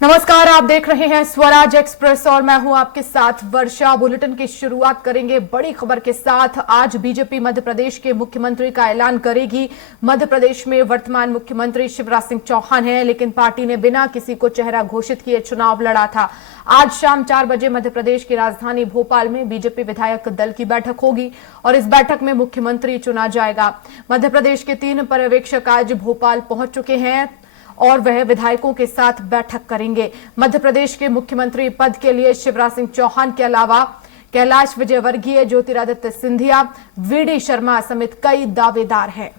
नमस्कार, आप देख रहे हैं स्वराज एक्सप्रेस और मैं हूं आपके साथ वर्षा। बुलेटिन की शुरुआत करेंगे बड़ी खबर के साथ। आज बीजेपी मध्य प्रदेश के मुख्यमंत्री का ऐलान करेगी। मध्य प्रदेश में वर्तमान मुख्यमंत्री शिवराज सिंह चौहान हैं, लेकिन पार्टी ने बिना किसी को चेहरा घोषित किए चुनाव लड़ा था। आज शाम 4 बजे मध्य प्रदेश की राजधानी भोपाल में बीजेपी विधायक दल की बैठक होगी और इस बैठक में मुख्यमंत्री चुना जाएगा। मध्य प्रदेश के 3 पर्यवेक्षक आज भोपाल पहुंच चुके हैं और वह विधायकों के साथ बैठक करेंगे। मध्य प्रदेश के मुख्यमंत्री पद के लिए शिवराज सिंह चौहान के अलावा कैलाश विजयवर्गीय, ज्योतिरादित्य सिंधिया, वीडी शर्मा समेत कई दावेदार हैं।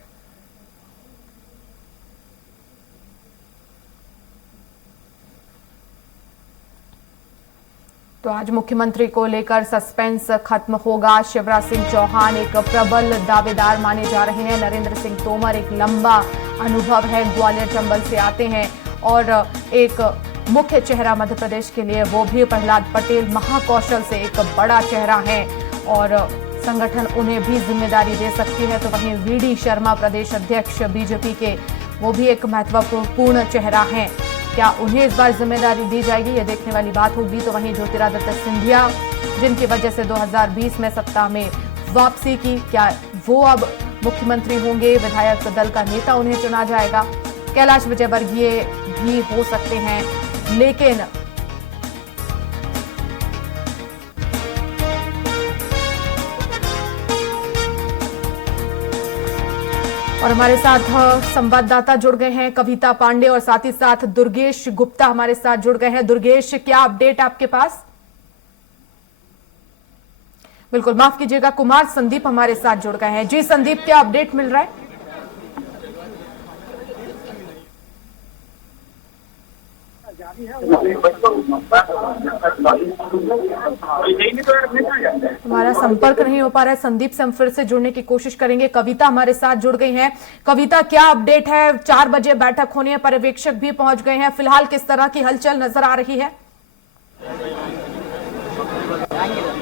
तो आज मुख्यमंत्री को लेकर सस्पेंस खत्म होगा। शिवराज सिंह चौहान एक प्रबल दावेदार माने जा रहे हैं। नरेंद्र सिंह तोमर एक लंबा अनुभव है, ग्वालियर चंबल से आते हैं और एक मुख्य चेहरा मध्य प्रदेश के लिए, वो भी प्रहलाद पटेल महाकौशल से एक बड़ा चेहरा है और संगठन उन्हें भी जिम्मेदारी दे सकती है। तो वहीं वीडी शर्मा प्रदेश अध्यक्ष बीजेपी के, वो भी एक महत्वपूर्ण चेहरा है। क्या उन्हें इस बार जिम्मेदारी दी जाएगी, ये देखने वाली बात होगी। तो वहीं ज्योतिरादित्य सिंधिया, जिनकी वजह से 2020 में सत्ता में वापसी की, क्या वो अब मुख्यमंत्री होंगे? विधायक दल का नेता उन्हें चुना जाएगा। कैलाश विजयवर्गीय भी हो सकते हैं, लेकिन और हमारे साथ संवाददाता जुड़ गए हैं, कविता पांडे और साथ ही साथ दुर्गेश गुप्ता हमारे साथ जुड़ गए हैं। दुर्गेश, क्या अपडेट आपके पास? बिल्कुल, माफ कीजिएगा, कुमार संदीप हमारे साथ जुड़ गए हैं। जी संदीप, क्या अपडेट मिल रहा है? हमारा संपर्क नहीं हो पा रहा है संदीप से, हम फिर से जुड़ने की कोशिश करेंगे। कविता हमारे साथ जुड़ गई हैं। कविता, क्या अपडेट है? 4 बजे बैठक होनी है, पर्यवेक्षक भी पहुंच गए हैं। फिलहाल किस तरह की हलचल नजर आ रही है?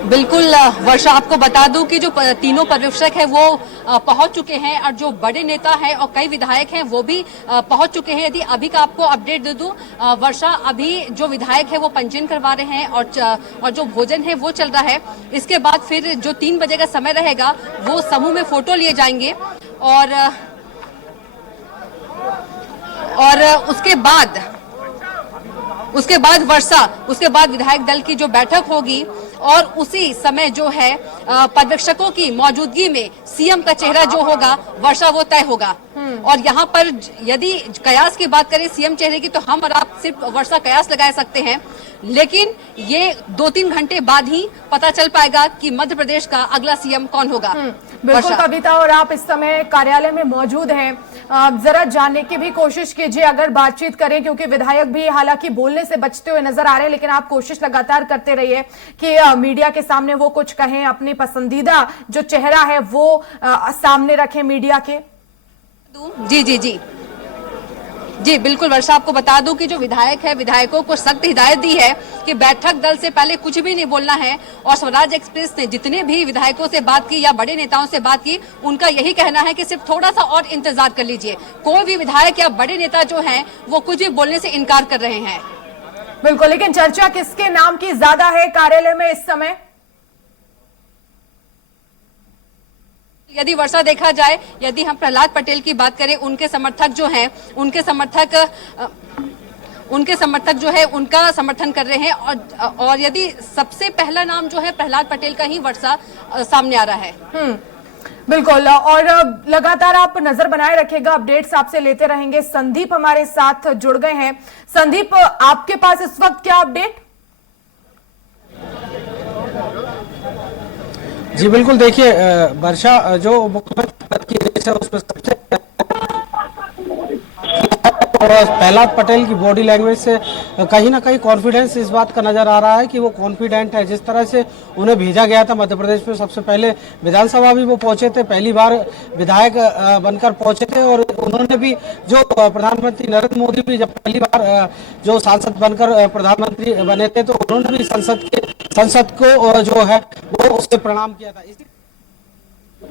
बिल्कुल वर्षा, आपको बता दूं कि जो तीनों पर्यवेक्षक हैं वो पहुंच चुके हैं और जो बड़े नेता हैं और कई विधायक हैं वो भी पहुंच चुके हैं। यदि अभी का आपको अपडेट दे दूं वर्षा, अभी जो विधायक है वो पंजीयन करवा रहे हैं और जो भोजन है वो चल रहा है। इसके बाद फिर जो 3 बजे का समय रहेगा वो समूह में फोटो लिए जाएंगे और उसके बाद वर्षा, उसके बाद विधायक दल की जो बैठक होगी और उसी समय जो है पर्यवेक्षकों की मौजूदगी में सीएम का चेहरा जो होगा वर्षा, वो तय होगा। और यहाँ पर यदि कयास की बात करें सीएम चेहरे की, तो हम और आप सिर्फ वर्षा कयास लगा सकते हैं, लेकिन ये 2-3 घंटे बाद ही पता चल पाएगा कि मध्य प्रदेश का अगला सीएम कौन होगा। बिल्कुल कविता, और आप इस समय कार्यालय में मौजूद हैं, जरा जानने की भी कोशिश कीजिए अगर बातचीत करें, क्योंकि विधायक भी हालांकि बोलने से बचते हुए नजर आ रहे हैं, लेकिन आप कोशिश लगातार करते रहिए कि मीडिया के सामने वो कुछ कहें, अपनी पसंदीदा जो चेहरा है वो सामने रखें मीडिया के। जी जी जी जी बिल्कुल वर्षा, आपको बता दूं कि जो विधायक है, विधायकों को सख्त हिदायत दी है कि बैठक दल से पहले कुछ भी नहीं बोलना है। और स्वराज एक्सप्रेस ने जितने भी विधायकों से बात की या बड़े नेताओं से बात की, उनका यही कहना है कि सिर्फ थोड़ा सा और इंतजार कर लीजिए। कोई भी विधायक या बड़े नेता जो हैं वो कुछ भी बोलने से इनकार कर रहे हैं। बिल्कुल, लेकिन चर्चा किसके नाम की ज्यादा है कार्यालय में इस समय? यदि वर्षा देखा जाए, यदि हम प्रहलाद पटेल की बात करें, उनके समर्थक जो हैं, उनके समर्थक जो है उनका समर्थन कर रहे हैं और यदि सबसे पहला नाम जो है प्रहलाद पटेल का ही वर्षा सामने आ रहा है। बिल्कुल, और लगातार आप नजर बनाए रखिएगा, अपडेट्स आपसे लेते रहेंगे। संदीप हमारे साथ जुड़ गए हैं। संदीप, आपके पास इस वक्त क्या अपडेट? जी बिल्कुल, देखिए वर्षा, जो मुख्यमंत्री पद की रेस है उसमें सबसे और प्रहलाद पटेल की बॉडी लैंग्वेज से कहीं ना कहीं कॉन्फिडेंस इस बात का नजर आ रहा है कि वो कॉन्फिडेंट है। जिस तरह से उन्हें भेजा गया था मध्य प्रदेश में, सबसे पहले विधानसभा भी वो पहुंचे थे, पहली बार विधायक बनकर पहुंचे थे और उन्होंने भी, जो प्रधानमंत्री नरेंद्र मोदी भी जब पहली बार जो सांसद बनकर प्रधानमंत्री बने थे, तो उन्होंने भी संसद को जो है वो उससे प्रणाम किया था। कुल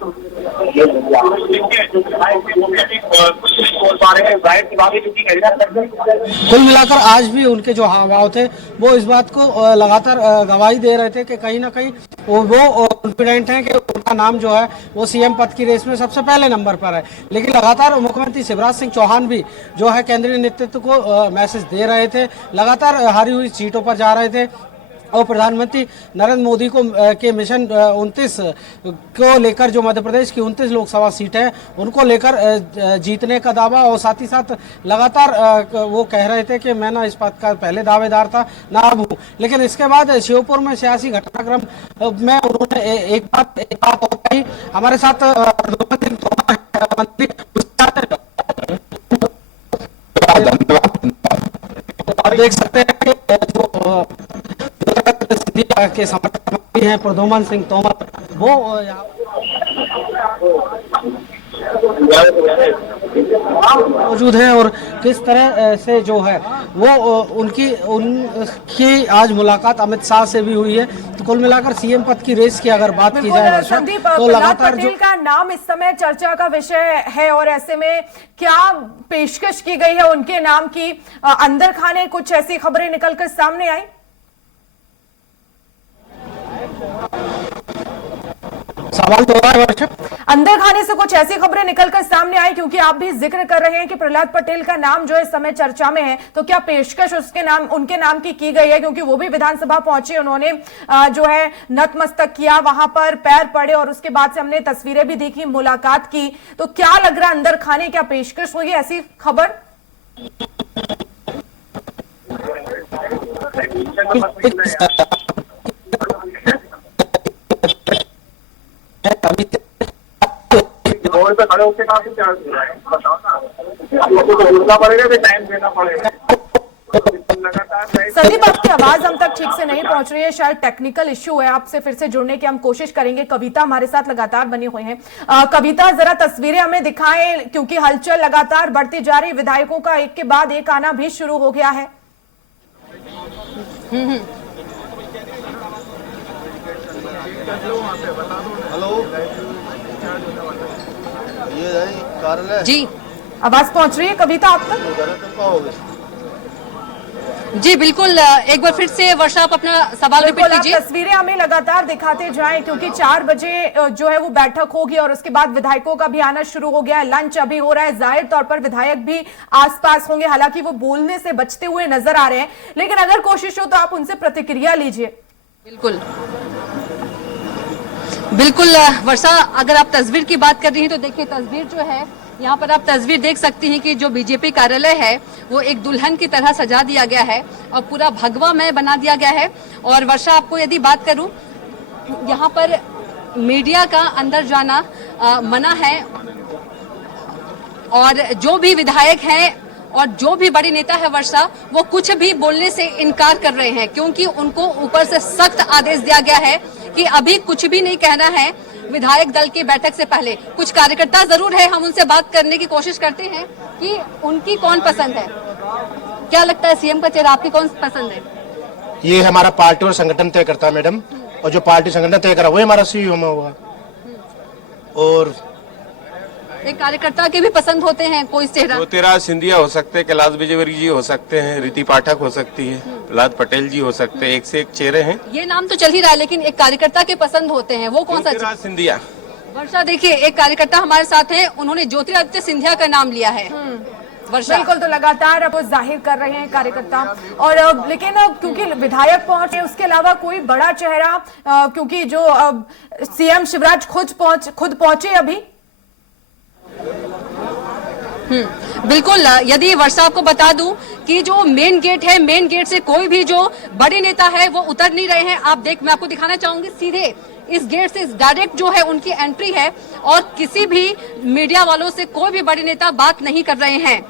मिलाकर आज भी उनके जो हाव थे वो इस बात को लगातार गवाही दे रहे थे कि कहीं ना कहीं वो कॉन्फिडेंट हैं कि उनका नाम जो है वो सीएम पद की रेस में सबसे पहले नंबर पर है। लेकिन लगातार मुख्यमंत्री शिवराज सिंह चौहान भी जो है केंद्रीय नेतृत्व को मैसेज दे रहे थे, लगातार हारी हुई सीटों पर जा रहे थे और प्रधानमंत्री नरेंद्र मोदी को के मिशन 29 को लेकर जो मध्य प्रदेश की 29 लोकसभा सीट है उनको लेकर जीतने का दावा, और साथ ही साथ लगातार वो कह रहे थे कि मैं ना इस बात का पहले दावेदार था ना अब हूँ। लेकिन इसके बाद श्योपुर में सियासी घटनाक्रम में उन्होंने एक बात और कही। हमारे साथ मंत्री देख सकते हैं कि जो के समर्थक हैं प्रद्युमन सिंह तोमर, वो मौजूद हैं और किस तरह से जो है वो उनकी आज मुलाकात अमित शाह से भी हुई है। तो कुल मिलाकर सीएम पद की रेस की अगर बात की जाए संदीप, तो लगातार पटेल का नाम इस समय चर्चा का विषय है और ऐसे में क्या पेशकश की गई है उनके नाम की, अंदर खाने कुछ ऐसी खबरें निकलकर सामने आई? सवाल तो है अंदर खाने से कुछ ऐसी खबरें निकलकर सामने आई, क्योंकि आप भी जिक्र कर रहे हैं कि प्रहलाद पटेल का नाम जो इस समय चर्चा में है, तो क्या पेशकश उनके नाम की गई है? क्योंकि वो भी विधानसभा पहुंचे, उन्होंने जो है नतमस्तक किया, वहां पर पैर पड़े और उसके बाद से हमने तस्वीरें भी देखी, मुलाकात की। तो क्या लग रहा है अंदर खाने क्या पेशकश होगी, ऐसी खबर? पे खड़े होकर काफी चार्ज हो रहा है, बताओ ना, आप लोगों को रुकना पड़ेगा, फिर टाइम देना पड़ेगा। संदीप, आपकी आवाज हम तक ठीक से नहीं पहुंच रही है, शायद टेक्निकल इश्यू है। आपसे फिर से जुड़ने की हम कोशिश करेंगे। कविता हमारे साथ लगातार बनी हुई हैं। कविता, जरा तस्वीरें हमें दिखाएं, क्योंकि हलचल लगातार बढ़ती जा रही, विधायकों का एक के बाद एक आना भी शुरू हो गया है। जी, आवाज पहुंच रही है कविता आप तक? जी बिल्कुल, एक बार फिर से वर्षा आप अपना सवाल रिपीट कीजिए। तस्वीरें हमें लगातार दिखाते जाएं, क्योंकि 4 बजे जो है वो बैठक होगी और उसके बाद विधायकों का भी आना शुरू हो गया है। लंच अभी हो रहा है, जाहिर तौर पर विधायक भी आसपास होंगे, हालांकि वो बोलने से बचते हुए नजर आ रहे हैं, लेकिन अगर कोशिश हो तो आप उनसे प्रतिक्रिया लीजिए। बिल्कुल बिल्कुल वर्षा, अगर आप तस्वीर की बात कर रही हैं तो देखिए तस्वीर जो है, यहाँ पर आप तस्वीर देख सकती हैं कि जो बीजेपी कार्यालय है वो एक दुल्हन की तरह सजा दिया गया है और पूरा भगवामय बना दिया गया है। और वर्षा, आपको यदि बात करूं, यहाँ पर मीडिया का अंदर जाना मना है और जो भी विधायक हैं और जो भी बड़ी नेता है वर्षा, वो कुछ भी बोलने से इनकार कर रहे हैं, क्योंकि उनको ऊपर से सख्त आदेश दिया गया है कि अभी कुछ भी नहीं कहना है विधायक दल की बैठक से पहले। कुछ कार्यकर्ता जरूर है, हम उनसे बात करने की कोशिश करते हैं कि उनकी कौन पसंद है। क्या लगता है सीएम का चेहरा आपकी कौन पसंद है? ये हमारा पार्टी और संगठन तय करता है मैडम, और जो पार्टी संगठन तय करा वही हमारा सीएम होगा। और एक कार्यकर्ता के भी पसंद होते हैं कोई चेहरा? ज्योतिराज सिंधिया हो सकते हैं, कैलाश विजयवर्गीय जी हो सकते हैं, रीति पाठक हो सकती है, प्रहलाद पटेल जी हो सकते हैं, एक से एक चेहरे हैं। ये नाम तो चल ही रहा है, लेकिन एक कार्यकर्ता के पसंद होते हैं, वो कौन सा? ज्योतिराज सिंधिया। वर्षा, देखिए एक कार्यकर्ता हमारे साथ हैं, उन्होंने ज्योतिरादित्य सिंधिया का नाम लिया है। वर्षा, बिल्कुल, तो लगातार अब जाहिर कर रहे हैं कार्यकर्ता, और लेकिन क्योंकि विधायक पहुंचे, उसके अलावा कोई बड़ा चेहरा, क्योंकि जो सीएम शिवराज खुद पहुंचे अभी। बिल्कुल, यदि वर्षा आपको बता दूं कि जो मेन गेट है, मेन गेट से कोई भी जो बड़े नेता है वो उतर नहीं रहे हैं। मैं आपको दिखाना चाहूंगी, सीधे इस गेट से डायरेक्ट जो है उनकी एंट्री है और किसी भी मीडिया वालों से कोई भी बड़े नेता बात नहीं कर रहे हैं।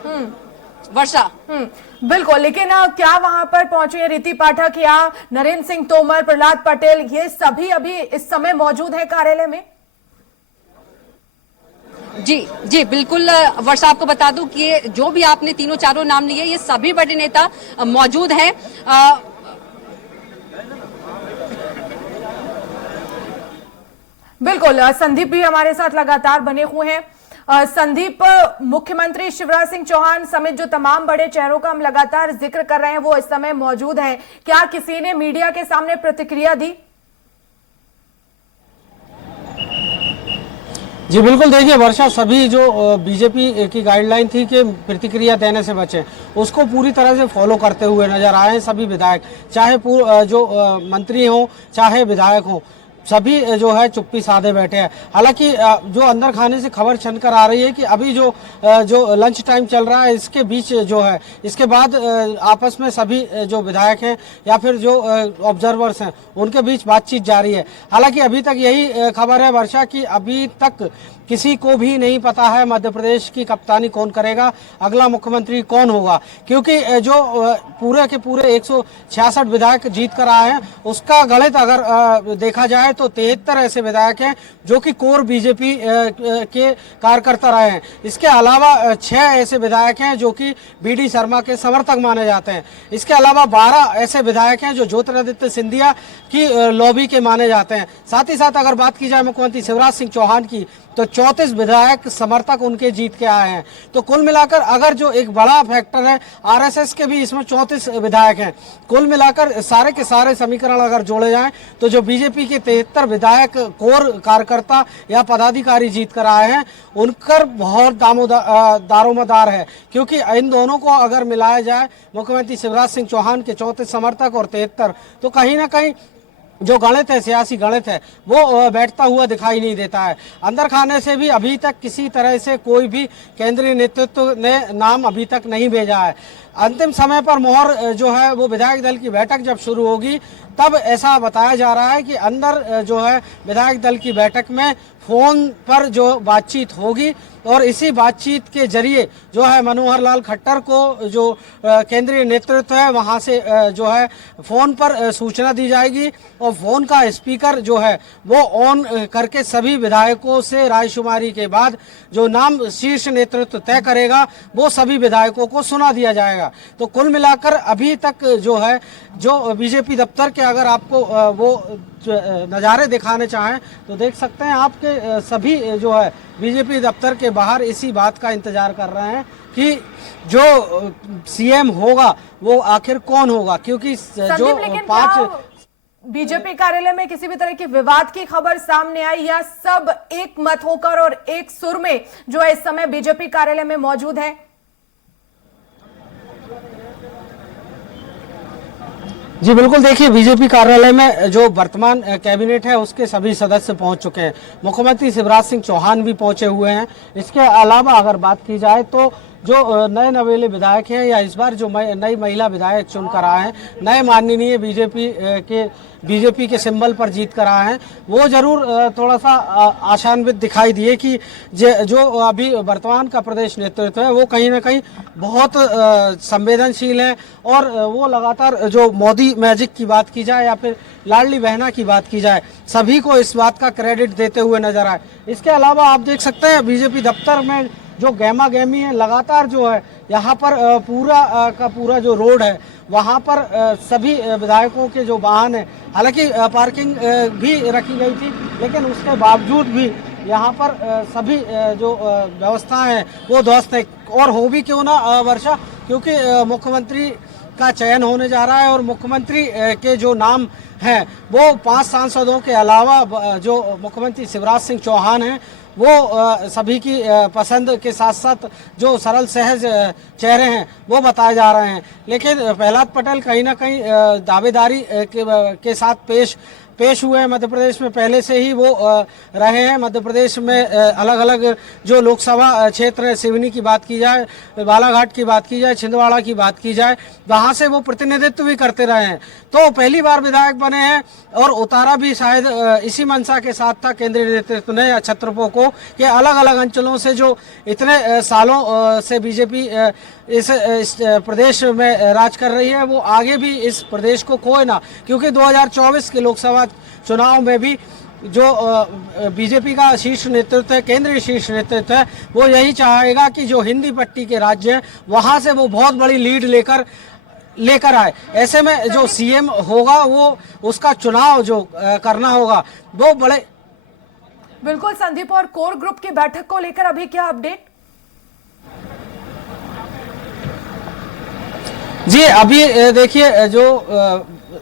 वर्षा, बिल्कुल, लेकिन क्या वहां पर पहुंचे रीति पाठक या नरेंद्र सिंह तोमर, प्रहलाद पटेल, ये सभी अभी इस समय मौजूद है कार्यालय में? जी बिल्कुल वर्षा, आपको बता दूं कि ये जो भी आपने तीनों चारों नाम लिए, ये सभी बड़े नेता मौजूद हैं। बिल्कुल, संदीप भी हमारे साथ लगातार बने हुए हैं। संदीप, मुख्यमंत्री शिवराज सिंह चौहान समेत जो तमाम बड़े चेहरों का हम लगातार जिक्र कर रहे हैं वो इस समय मौजूद हैं। क्या किसी ने मीडिया के सामने प्रतिक्रिया दी? जी बिल्कुल, देखिए वर्षा, सभी जो बीजेपी की गाइडलाइन थी कि प्रतिक्रिया देने से बचें, उसको पूरी तरह से फॉलो करते हुए नजर आए हैं सभी विधायक, चाहे जो मंत्री हों चाहे विधायक हों, सभी जो है चुप्पी साधे बैठे हैं। हालांकि जो अंदर खाने से खबर छनकर आ रही है कि अभी जो लंच टाइम चल रहा है इसके बीच जो है, इसके बाद आपस में सभी जो विधायक हैं या फिर जो ऑब्जर्वर्स हैं उनके बीच बातचीत जारी है। हालांकि अभी तक यही खबर है वर्षा कि अभी तक किसी को भी नहीं पता है मध्य प्रदेश की कप्तानी कौन करेगा, अगला मुख्यमंत्री कौन होगा, क्योंकि जो पूरे के पूरे 166 विधायक जीत कर आए हैं उसका गणित अगर देखा जाए तो 73 ऐसे विधायक हैं जो कि कोर बीजेपी के कार्यकर्ता रहे हैं। इसके अलावा 6 ऐसे विधायक हैं जो कि बीडी शर्मा के समर्थक माने जाते हैं। इसके अलावा 12 ऐसे विधायक हैं जो ज्योतिरादित्य सिंधिया की लॉबी के माने जाते हैं। साथ ही साथ अगर बात की जाए मुख्यमंत्री शिवराज सिंह चौहान की तो 34 विधायक समर्थक उनके जीत के आए हैं। तो कुल मिलाकर अगर जो एक बड़ा फैक्टर है आरएसएस के भी इसमें 34 विधायक हैं। कुल मिलाकर सारे के सारे समीकरण अगर जोड़े जाएं तो जो बीजेपी के 73 विधायक कोर कार्यकर्ता या पदाधिकारी जीत कर आए हैं उनकर बहुत दारोमदार है, क्योंकि इन दोनों को अगर मिलाया जाए मुख्यमंत्री शिवराज सिंह चौहान के 34 समर्थक और 73 तो कहीं ना कहीं जो गणित है, सियासी गणित है, वो बैठता हुआ दिखाई नहीं देता है। अंदर खाने से भी अभी तक किसी तरह से कोई भी केंद्रीय नेतृत्व ने नाम अभी तक नहीं भेजा है। अंतिम समय पर मोहर जो है वो विधायक दल की बैठक जब शुरू होगी तब ऐसा बताया जा रहा है कि अंदर जो है विधायक दल की बैठक में फोन पर जो बातचीत होगी और इसी बातचीत के जरिए जो है मनोहर लाल खट्टर को जो केंद्रीय नेतृत्व है वहां से जो है फोन पर सूचना दी जाएगी और फोन का स्पीकर जो है वो ऑन करके सभी विधायकों से रायशुमारी के बाद जो नाम शीर्ष नेतृत्व तय करेगा वो सभी विधायकों को सुना दिया जाएगा। तो कुल मिलाकर अभी तक जो है जो बीजेपी दफ्तर के अगर आपको वो नज़ारे दिखाने चाहें तो देख सकते हैं आपके सभी जो है बीजेपी दफ्तर के बाहर इसी बात का इंतजार कर रहे हैं कि जो सीएम होगा वो आखिर कौन होगा, क्योंकि जो 5 बीजेपी कार्यालय में किसी भी तरह के विवाद की खबर सामने आई या सब एक मत होकर और एक सुर में जो है इस समय बीजेपी कार्यालय में मौजूद है? जी बिल्कुल, देखिए बीजेपी कार्यालय में जो वर्तमान कैबिनेट है उसके सभी सदस्य पहुंच चुके हैं। मुख्यमंत्री शिवराज सिंह चौहान भी पहुंचे हुए हैं। इसके अलावा अगर बात की जाए तो जो नए नवेले विधायक हैं या इस बार जो नई महिला विधायक चुनकर आए हैं, नए माननीय बीजेपी के सिंबल पर जीत कर आए हैं, वो जरूर थोड़ा सा आशान्वित दिखाई दिए कि जो अभी वर्तमान का प्रदेश नेतृत्व है वो कहीं ना कहीं बहुत संवेदनशील है और वो लगातार जो मोदी मैजिक की बात की जाए या फिर लाडली बहना की बात की जाए सभी को इस बात का क्रेडिट देते हुए नजर आए। इसके अलावा आप देख सकते हैं बीजेपी दफ्तर में जो गहमा गहमी है लगातार जो है यहाँ पर पूरा का पूरा जो रोड है वहाँ पर सभी विधायकों के जो वाहन है, हालांकि पार्किंग भी रखी गई थी लेकिन उसके बावजूद भी यहाँ पर सभी जो व्यवस्थाएं हैं वो ध्वस्त है। और हो भी क्यों ना वर्षा, क्योंकि मुख्यमंत्री का चयन होने जा रहा है और मुख्यमंत्री के जो नाम हैं वो 5 सांसदों के अलावा जो मुख्यमंत्री शिवराज सिंह चौहान हैं वो सभी की पसंद के साथ साथ जो सरल सहज चेहरे हैं वो बताए जा रहे हैं। लेकिन प्रहलाद पटेल कहीं ना कहीं दावेदारी के साथ पेश हुए हैं। मध्य प्रदेश में पहले से ही वो रहे हैं। मध्य प्रदेश में अलग अलग जो लोकसभा क्षेत्र है, सिवनी की बात की जाए, बालाघाट की बात की जाए, छिंदवाड़ा की बात की जाए, वहाँ से वो प्रतिनिधित्व भी करते रहे हैं। तो पहली बार विधायक बने हैं और उतारा भी शायद इसी मंशा के साथ था केंद्रीय नेतृत्व ने या छत्रपों को कि अलग अलग अंचलों से जो इतने सालों से बीजेपी इस प्रदेश में राज कर रही है वो आगे भी इस प्रदेश को खोए ना, क्योंकि 2024 के लोकसभा चुनाव में भी जो बीजेपी का शीर्ष नेतृत्व है, केंद्रीय शीर्ष नेतृत्व है, वो यही चाहेगा कि जो हिंदी पट्टी के राज्य हैं वहां से वो बहुत बड़ी लीड लेकर आए। ऐसे में जो सीएम होगा वो उसका चुनाव जो करना होगा वो बड़े बिल्कुल संदीप, और कोर ग्रुप की बैठक को लेकर अभी क्या अपडेट? जी अभी देखिए जो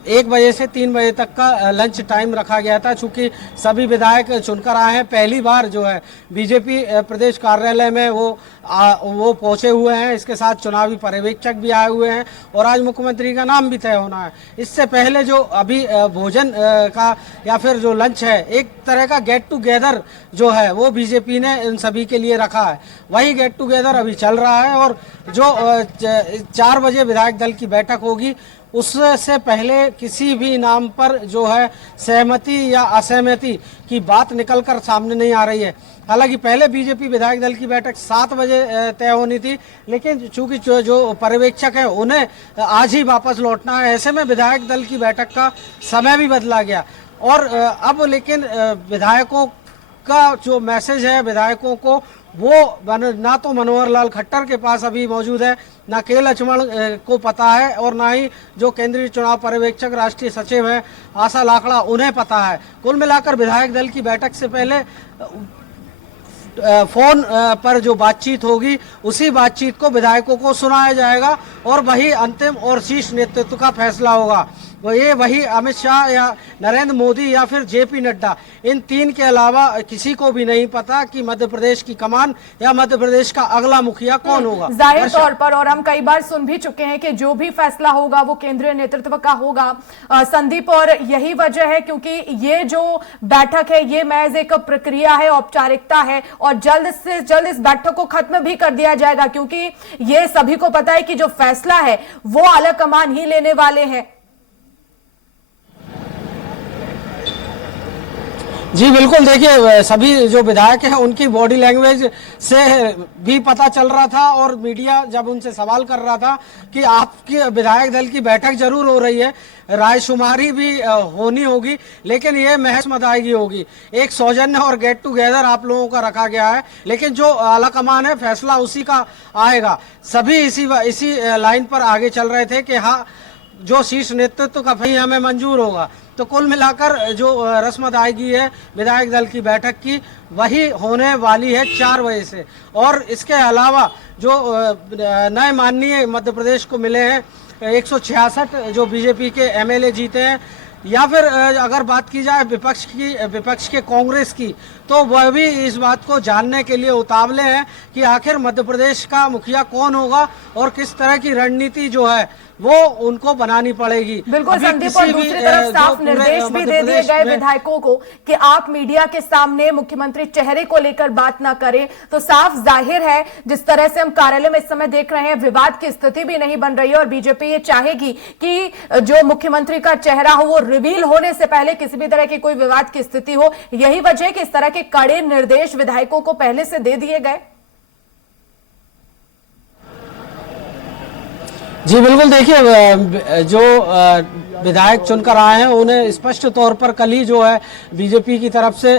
1 बजे से 3 बजे तक का लंच टाइम रखा गया था। चूंकि सभी विधायक चुनकर आए हैं, पहली बार जो है बीजेपी प्रदेश कार्यालय में वो पहुंचे हुए हैं। इसके साथ चुनावी पर्यवेक्षक भी आए हुए हैं और आज मुख्यमंत्री का नाम भी तय होना है। इससे पहले जो अभी भोजन का या फिर जो लंच है, एक तरह का गेट टुगेदर जो है वो बीजेपी ने इन सभी के लिए रखा है। वही गेट टुगेदर अभी चल रहा है और जो 4 बजे विधायक दल की बैठक होगी उससे पहले किसी भी नाम पर जो है सहमति या असहमति की बात निकलकर सामने नहीं आ रही है। हालांकि पहले बीजेपी विधायक दल की बैठक 7 बजे तय होनी थी, लेकिन चूंकि जो पर्यवेक्षक है उन्हें आज ही वापस लौटना है, ऐसे में विधायक दल की बैठक का समय भी बदला गया। और अब लेकिन विधायकों का जो मैसेज है विधायकों को, वो ना तो मनोहर लाल खट्टर के पास अभी मौजूद है, ना के लक्ष्मण को पता है, और ना ही जो केंद्रीय चुनाव पर्यवेक्षक राष्ट्रीय सचिव है आशा लाखड़ा उन्हें पता है। कुल मिलाकर विधायक दल की बैठक से पहले फोन पर जो बातचीत होगी उसी बातचीत को विधायकों को सुनाया जाएगा और वही अंतिम और शीर्ष नेतृत्व का फैसला होगा। वही अमित शाह या नरेंद्र मोदी या फिर जेपी नड्डा, इन 3 के अलावा किसी को भी नहीं पता कि मध्य प्रदेश की कमान या मध्य प्रदेश का अगला मुखिया कौन होगा। जाहिर तौर पर, और हम कई बार सुन भी चुके हैं कि जो भी फैसला होगा वो केंद्रीय नेतृत्व का होगा संदीप, और यही वजह है क्योंकि ये जो बैठक है ये महज एक प्रक्रिया है, औपचारिकता है, और जल्द से जल्द इस बैठक को खत्म भी कर दिया जाएगा क्योंकि ये सभी को पता है कि जो फैसला है वो आला कमान ही लेने वाले हैं। जी बिल्कुल, देखिए सभी जो विधायक हैं उनकी बॉडी लैंग्वेज से भी पता चल रहा था और मीडिया जब उनसे सवाल कर रहा था कि आपकी विधायक दल की बैठक जरूर हो रही है, रायशुमारी भी होनी होगी, लेकिन ये महज मदायगी होगी। एक सौजन्य और गेट टुगेदर आप लोगों का रखा गया है, लेकिन जो आलाकमान है फैसला उसी का आएगा। सभी इसी लाइन पर आगे चल रहे थे कि हाँ जो शीर्ष नेतृत्व का वही हमें मंजूर होगा। तो कुल मिलाकर जो रस्म अदायगी है विधायक दल की बैठक की वही होने वाली है 4 बजे से। और इसके अलावा जो नए माननीय मध्य प्रदेश को मिले हैं 166 जो बीजेपी के एमएलए जीते हैं, या फिर अगर बात की जाए विपक्ष के कांग्रेस की, तो वह भी इस बात को जानने के लिए उतावले हैं कि आखिर मध्य प्रदेश का मुखिया कौन होगा और किस तरह की रणनीति जो है वो उनको बनानी पड़ेगी। बिल्कुल संदीप, और दूसरी तरफ साफ निर्देश भी दे दिए गए विधायकों को कि आप मीडिया के सामने मुख्यमंत्री चेहरे को लेकर बात ना करें। तो साफ जाहिर है जिस तरह से हम कार्यालय में इस समय देख रहे हैं विवाद की स्थिति भी नहीं बन रही है और बीजेपी ये चाहेगी कि जो मुख्यमंत्री का चेहरा हो वो रिवील होने से पहले किसी भी तरह की कोई विवाद की स्थिति हो। यही वजह है कि इस तरह के कड़े निर्देश विधायकों को पहले से दे दिए गए। जी बिल्कुल, देखिए जो विधायक चुनकर आए हैं उन्हें स्पष्ट तौर पर कल ही जो है बीजेपी की तरफ से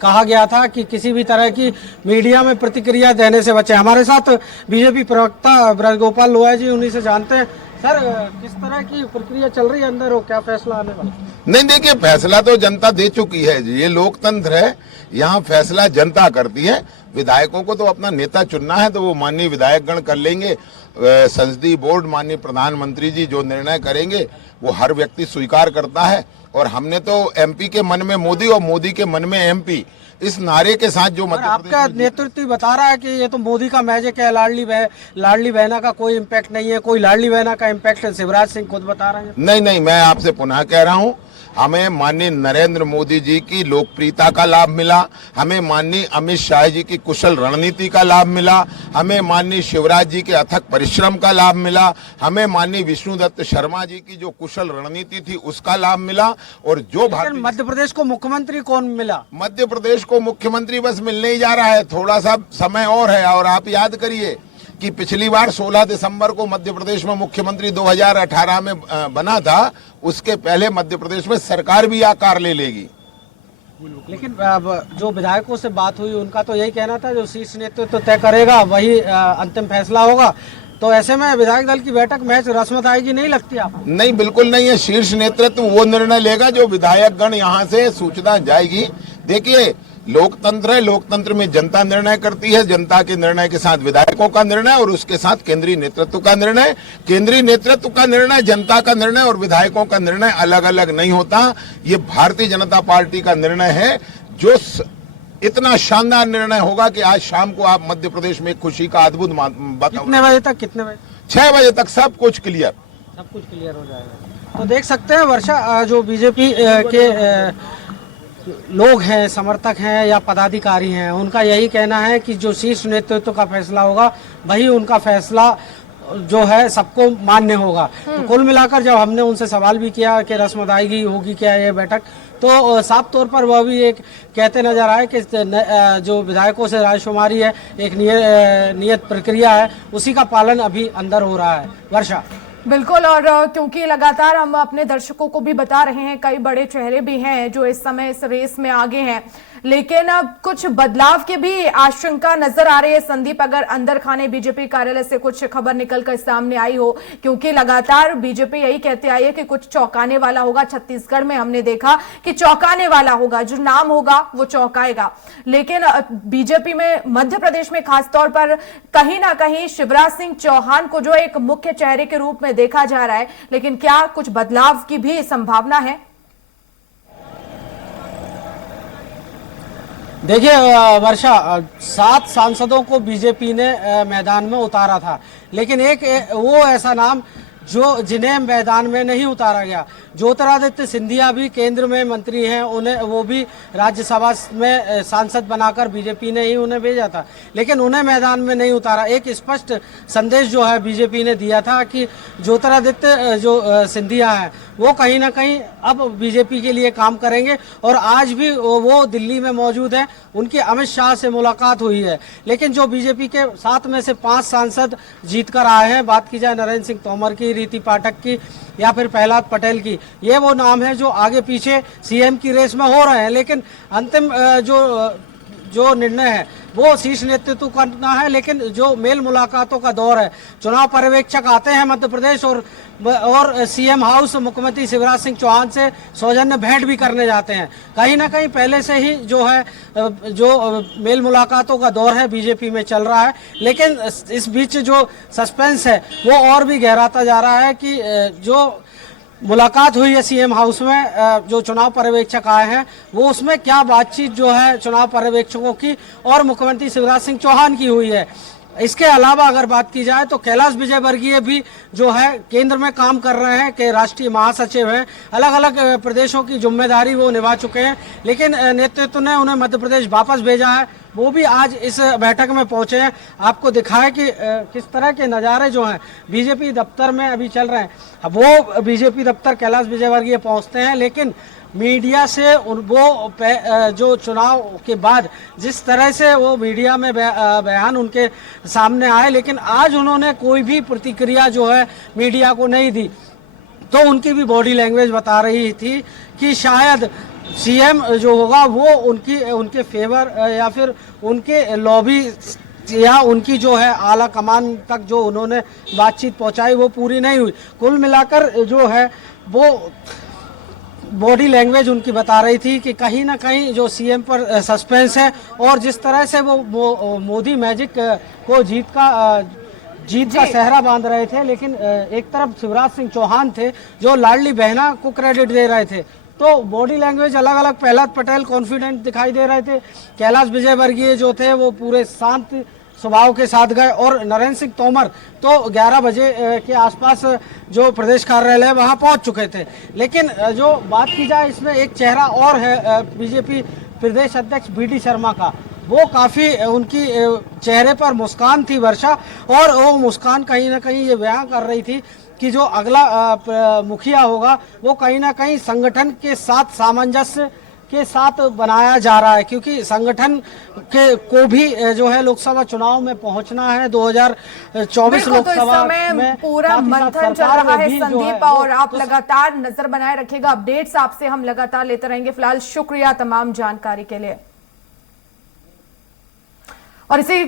कहा गया था कि किसी भी तरह की मीडिया में प्रतिक्रिया देने से बचे। हमारे साथ बीजेपी प्रवक्ता ब्रजगोपाल लोया जी, उन्हीं से जानते हैं। सर, किस तरह की प्रक्रिया चल रही है अंदर, हो क्या फैसला आने वाला? नहीं, देखिए फैसला तो जनता दे चुकी है, ये लोकतंत्र है, यहाँ फैसला जनता करती है। विधायकों को तो अपना नेता चुनना है तो वो माननीय विधायक गण कर लेंगे। संसदीय बोर्ड माननीय प्रधानमंत्री जी जो निर्णय करेंगे वो हर व्यक्ति स्वीकार करता है। और हमने तो एमपी के मन में मोदी और मोदी के मन में एमपी, इस नारे के साथ जो मध्य आपका नेतृत्व बता रहा है कि ये तो मोदी का मैजिक है, लाडली बहना का कोई इम्पैक्ट नहीं है, कोई लाडली बहना का इम्पैक्ट शिवराज सिंह खुद बता रहे हैं। नहीं, मैं आपसे पुनः कह रहा हूँ, हमें माननीय नरेंद्र मोदी जी की लोकप्रियता का लाभ मिला, हमें माननीय अमित शाह जी की कुशल रणनीति का लाभ मिला, हमें माननीय शिवराज जी के अथक परिश्रम का लाभ मिला, हमें माननीय विष्णुदत्त शर्मा जी की जो कुशल रणनीति थी उसका लाभ मिला। और जो मध्य प्रदेश को मुख्यमंत्री कौन मिला? मध्य प्रदेश को मुख्यमंत्री बस मिलने ही जा रहा है, थोड़ा सा समय और है। और आप याद करिए कि पिछली बार 16 दिसंबर को मध्य प्रदेश में मुख्यमंत्री 2018 में बना था, उसके पहले मध्य प्रदेश में सरकार भी आकार ले लेगी। लेकिन जो विधायकों से बात हुई उनका तो यही कहना था जो शीर्ष नेतृत्व तय करेगा वही अंतिम फैसला होगा। तो ऐसे में विधायक दल की बैठक महज रस्म आएगी, नहीं लगती आप? नहीं, बिल्कुल नहीं है। शीर्ष नेतृत्व वो निर्णय लेगा जो विधायक गण यहाँ से सूचना जाएगी। देखिए, लोकतंत्र है, लोकतंत्र में जनता निर्णय करती है, जनता के निर्णय के साथ विधायकों का निर्णय और उसके साथ केंद्रीय नेतृत्व का निर्णय। केंद्रीय नेतृत्व का निर्णय, जनता का निर्णय और विधायकों का निर्णय अलग अलग नहीं होता। ये भारतीय जनता पार्टी का निर्णय है, जो इतना शानदार निर्णय होगा कि आज शाम को आप मध्य प्रदेश में खुशी का अद्भुत कितने बजे तक? कितने बजे? 6 बजे तक सब कुछ क्लियर हो जाएगा। तो देख सकते हैं वर्षा, जो बीजेपी के लोग हैं, समर्थक हैं या पदाधिकारी हैं, उनका यही कहना है कि जो शीर्ष नेतृत्व का फैसला होगा वही उनका फैसला जो है सबको मान्य होगा। तो कुल मिलाकर जब हमने उनसे सवाल भी किया कि रस्म अदायगी होगी क्या ये बैठक, तो साफ तौर पर वह भी एक कहते नजर आए कि जो विधायकों से रायशुमारी है, एक नियत प्रक्रिया है, उसी का पालन अभी अंदर हो रहा है। वर्षा, बिल्कुल, और क्योंकि लगातार हम अपने दर्शकों को भी बता रहे हैं, कई बड़े चेहरे भी हैं जो इस समय इस रेस में आगे हैं, लेकिन अब कुछ बदलाव की भी आशंका नजर आ रही है। संदीप, अगर अंदर खाने बीजेपी कार्यालय से कुछ खबर निकलकर सामने आई हो, क्योंकि लगातार बीजेपी यही कहते आई है कि कुछ चौंकाने वाला होगा। छत्तीसगढ़ में हमने देखा कि चौंकाने वाला होगा, जो नाम होगा वो चौंकाएगा, लेकिन बीजेपी में मध्य प्रदेश में खासतौर पर कहीं ना कहीं शिवराज सिंह चौहान को जो एक मुख्य चेहरे के रूप में देखा जा रहा है, लेकिन क्या कुछ बदलाव की भी संभावना है? देखिए वर्षा, 7 सांसदों को बीजेपी ने मैदान में उतारा था, लेकिन एक वो ऐसा नाम जिन्हें मैदान में नहीं उतारा गया। ज्योतिरादित्य सिंधिया भी केंद्र में मंत्री हैं, वो भी राज्यसभा में सांसद बनाकर बीजेपी ने ही उन्हें भेजा था, लेकिन उन्हें मैदान में नहीं उतारा। एक स्पष्ट संदेश जो है बीजेपी ने दिया था कि ज्योतिरादित्य जो सिंधिया है वो कहीं ना कहीं अब बीजेपी के लिए काम करेंगे, और आज भी वो दिल्ली में मौजूद है। उनकी अमित शाह से मुलाकात हुई है, लेकिन जो बीजेपी के 7 में से 5 सांसद जीत कर आए हैं, बात की जाए नरेंद्र सिंह तोमर की, रीति पाठक की या फिर प्रहलाद पटेल की, ये वो नाम है जो आगे पीछे सीएम की रेस में हो रहे हैं। लेकिन अंतिम जो निर्णय है वो शीर्ष नेतृत्व करना है, लेकिन जो मेल मुलाकातों का दौर है, चुनाव पर्यवेक्षक आते हैं मध्य प्रदेश और सीएम हाउस मुख्यमंत्री शिवराज सिंह चौहान से सौजन्य भेंट भी करने जाते हैं। कहीं ना कहीं पहले से ही जो है जो मेल मुलाकातों का दौर है बीजेपी में चल रहा है, लेकिन इस बीच जो सस्पेंस है वो और भी गहराता जा रहा है कि जो मुलाकात हुई है सीएम हाउस में, जो चुनाव पर्यवेक्षक आए हैं वो उसमें क्या बातचीत जो है चुनाव पर्यवेक्षकों की और मुख्यमंत्री शिवराज सिंह चौहान की हुई है। इसके अलावा अगर बात की जाए तो कैलाश विजयवर्गीय भी जो है केंद्र में काम कर रहे हैं, कि राष्ट्रीय महासचिव हैं, अलग अलग प्रदेशों की जिम्मेदारी वो निभा चुके हैं, लेकिन नेतृत्व ने उन्हें मध्य प्रदेश वापस भेजा है। वो भी आज इस बैठक में पहुंचे हैं। आपको दिखाए कि किस तरह के नज़ारे जो हैं बीजेपी दफ्तर में अभी चल रहे हैं। अब वो बीजेपी दफ्तर कैलाश विजयवर्गीय पहुंचते हैं, लेकिन मीडिया से वो जो चुनाव के बाद जिस तरह से वो मीडिया में बयान उनके सामने आए, लेकिन आज उन्होंने कोई भी प्रतिक्रिया जो है मीडिया को नहीं दी। तो उनकी भी बॉडी लैंग्वेज बता रही थी कि शायद सीएम जो होगा वो उनके फेवर या फिर उनके लॉबी या उनकी जो है आला कमान तक जो उन्होंने बातचीत पहुंचाई वो पूरी नहीं हुई। कुल मिलाकर जो है वो बॉडी लैंग्वेज उनकी बता रही थी कि कहीं ना कहीं जो सीएम पर सस्पेंस है, और जिस तरह से वो मोदी मैजिक को जीत का सेहरा बांध रहे थे, लेकिन एक तरफ शिवराज सिंह चौहान थे जो लाडली बहना को क्रेडिट दे रहे थे। तो बॉडी लैंग्वेज अलग अलग, प्रहलाद पटेल कॉन्फिडेंट दिखाई दे रहे थे, कैलाश विजयवर्गीय जो थे वो पूरे शांत स्वभाव के साथ गए, और नरेंद्र सिंह तोमर तो 11 बजे के आसपास जो प्रदेश कार्यालय है वहां पहुंच चुके थे। लेकिन जो बात की जाए इसमें एक चेहरा और है बीजेपी प्रदेश अध्यक्ष बीडी शर्मा का, वो काफ़ी उनकी चेहरे पर मुस्कान थी वर्षा, और वो मुस्कान कहीं ना कहीं ये बयां कर रही थी कि जो अगला मुखिया होगा वो कहीं ना कहीं संगठन के साथ सामंजस्य के साथ बनाया जा रहा है, क्योंकि संगठन को भी जो है लोकसभा चुनाव में पहुंचना है 2024 लोकसभा में। पूरा मंथन चल रहा है संदीप, और आप लगातार नजर बनाए रखिएगा, अपडेट्स आपसे हम लगातार लेते रहेंगे। फिलहाल शुक्रिया तमाम जानकारी के लिए। और इसी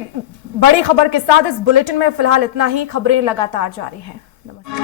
बड़ी खबर के साथ इस बुलेटिन में फिलहाल इतना ही। खबरें लगातार जारी हैं। नमस्कार।